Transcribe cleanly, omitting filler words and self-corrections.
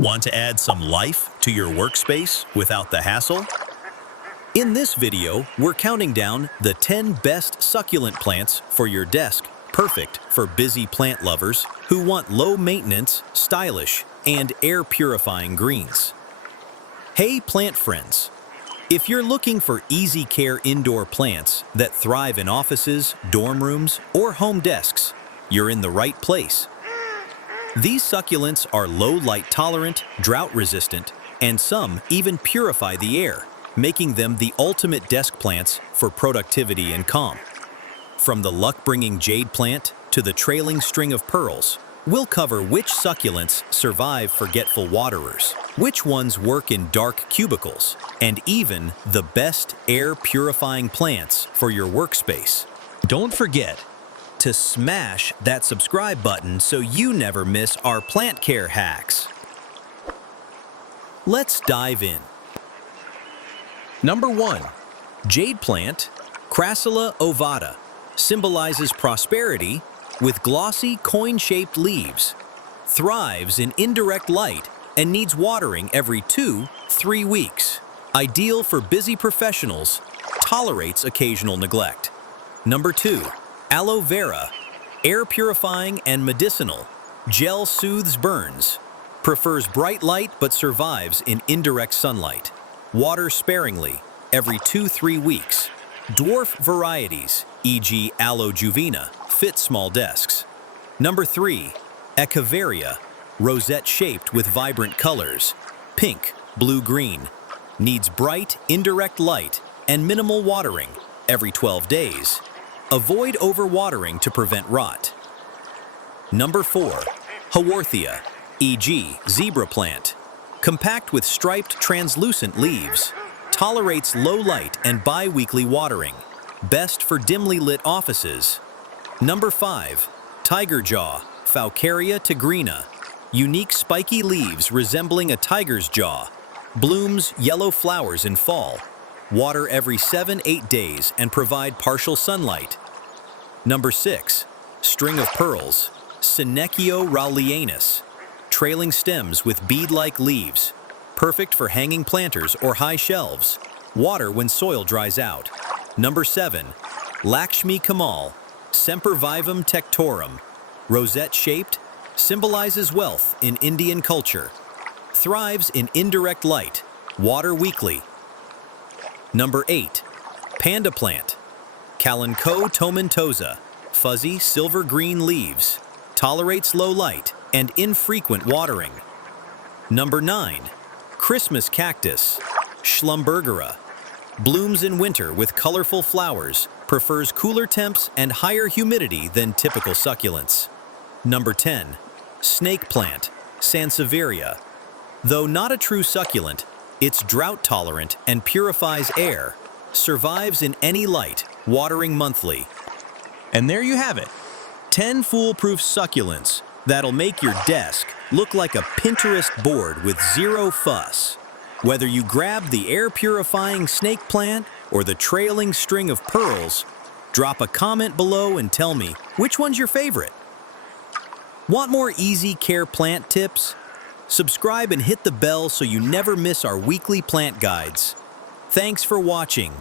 Want to add some life to your workspace without the hassle? In this video, we're counting down the 10 best succulent plants for your desk, perfect for busy plant lovers who want low maintenance, stylish, and air purifying greens. Hey plant friends! If you're looking for easy care indoor plants that thrive in offices, dorm rooms, or home desks, you're in the right place. These succulents are low light tolerant, drought resistant, and some even purify the air, making them the ultimate desk plants for productivity and calm. From the luck-bringing Jade Plant to the trailing string of pearls, we'll cover which succulents survive forgetful waterers, which ones work in dark cubicles, and even the best air-purifying plants for your workspace. Don't forget to smash that subscribe button so you never miss our plant care hacks. Let's dive in. Number 1. Jade Plant, Crassula ovata, symbolizes prosperity with glossy coin-shaped leaves, thrives in indirect light, and needs watering every 2-3 weeks. Ideal for busy professionals, tolerates occasional neglect. Number 2. Aloe Vera, air purifying and medicinal, gel soothes burns, prefers bright light but survives in indirect sunlight. Water sparingly, every 2-3 weeks. Dwarf varieties, e.g. Aloe juvena, fit small desks. Number 3. Echeveria, rosette-shaped with vibrant colors, pink, blue-green, needs bright, indirect light and minimal watering every 12 days. Avoid overwatering to prevent rot. Number 4. Haworthia, e.g. zebra plant, compact with striped translucent leaves, tolerates low light and bi-weekly watering, best for dimly lit offices. Number 5. Tiger jaw, Faucaria tigrina, unique spiky leaves resembling a tiger's jaw, blooms yellow flowers in fall, water every 7-8 days and provide partial sunlight. Number 6. String of pearls, Senecio raulianus, trailing stems with bead-like leaves, perfect for hanging planters or high shelves, water when soil dries out. Number 7. Laxmi Kamal, sempervivum tectorum, rosette-shaped, symbolizes wealth in Indian culture, thrives in indirect light, water weekly. Number 8. Panda Plant, Kalanchoe tomentosa, fuzzy silver-green leaves, tolerates low light and infrequent watering. Number 9. Christmas Cactus, Schlumbergera, blooms in winter with colorful flowers, prefers cooler temps and higher humidity than typical succulents. Number 10. Snake Plant, Sansevieria, though not a true succulent, it's drought-tolerant and purifies air, survives in any light, watering monthly. And there you have it, 10 foolproof succulents that'll make your desk look like a Pinterest board with zero fuss. Whether you grab the air-purifying snake plant or the trailing string of pearls, drop a comment below and tell me which one's your favorite. Want more easy care plant tips? Subscribe and hit the bell so you never miss our weekly plant guides. Thanks for watching.